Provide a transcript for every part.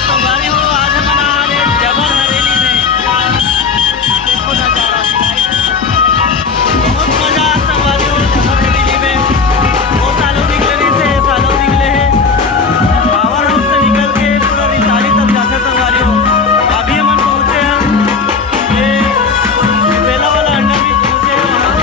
संगवारी हो, आज हम आ रहे हैं जबर हवेली में। देखो नजारा, बहुत मजा आ संगवारी हो जबर हवेली में। 2 सालों निकले नहीं से सालों निकले हैं। पावर हाउस से निकल के पूरा रिसाली तक जाते संगवारी हो। अभी हम पहुंचे हैं ये बेला वाला अंडर भी पहुंचे हैं वहाँ।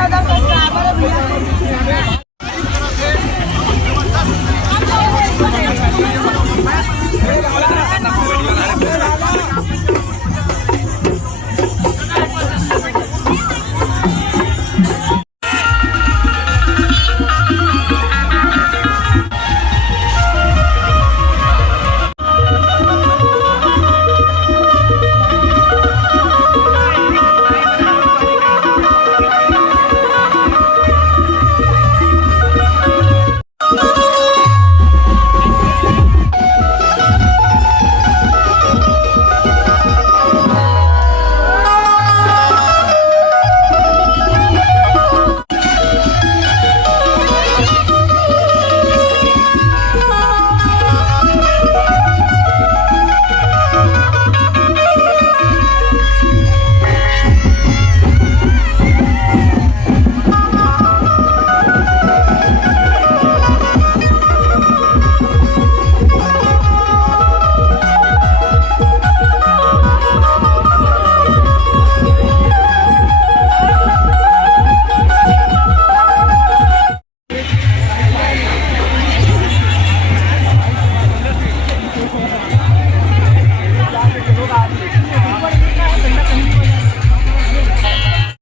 Ada subscriber